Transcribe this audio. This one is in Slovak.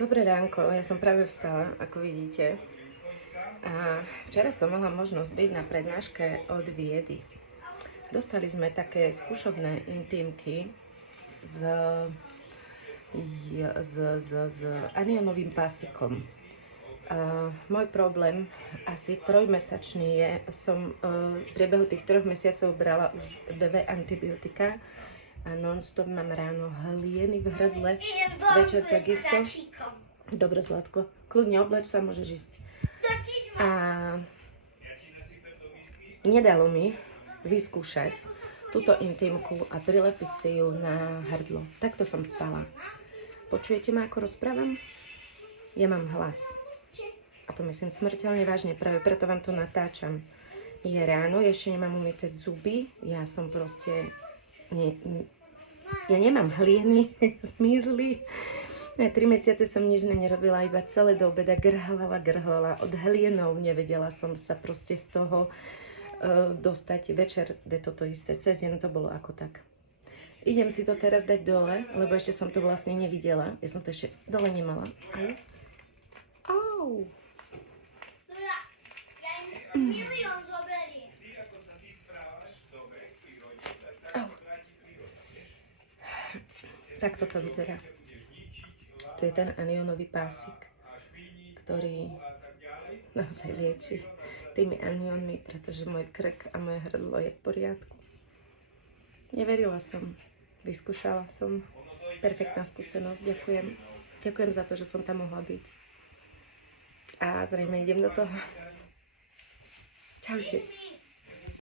Dobré ránko, ja som práve vstala, ako vidíte. A včera som mala možnosť byť na prednáške od Viedy. Dostali sme také skúšobné intimky s, s aniónovým pásikom. Môj problém asi trojmesačný je, som v priebehu tých 3 mesiacov brala už 2 antibiotika a non-stop mám ráno hlieny v hrdle, večer takisto. Dobre, Zlatko, kľudne obleč sa, môžeš ísť. A nedalo mi vyskúšať túto intimku a prilepiť si ju na hrdlo. Takto som spala. Počujete ma, ako rozprávam? Ja mám hlas. A to myslím smrteľne vážne, práve preto vám to natáčam. Je ráno, ešte nemám umyté zuby, ja som proste... Ja nemám hlieny, zmizli. 3 mesiace som nič nerobila, iba celé do obeda grhlala od hlienov, nevedela som sa proste z toho dostať. Večer je toto isté, cez deň to bolo ako tak. Idem si to teraz dať dole, lebo ešte som to vlastne nevidela, ja som to ešte dole nemala. Au! Tak toto vyzerá. Tu je ten aniónový pásik, ktorý naozaj lieči tými aniónmi, pretože môj krk a moje hrdlo je v poriadku. Neverila som, vyskúšala som. Perfektná skúsenosť, ďakujem. Ďakujem za to, že som tam mohla byť. A zrejme idem do toho. Čaute.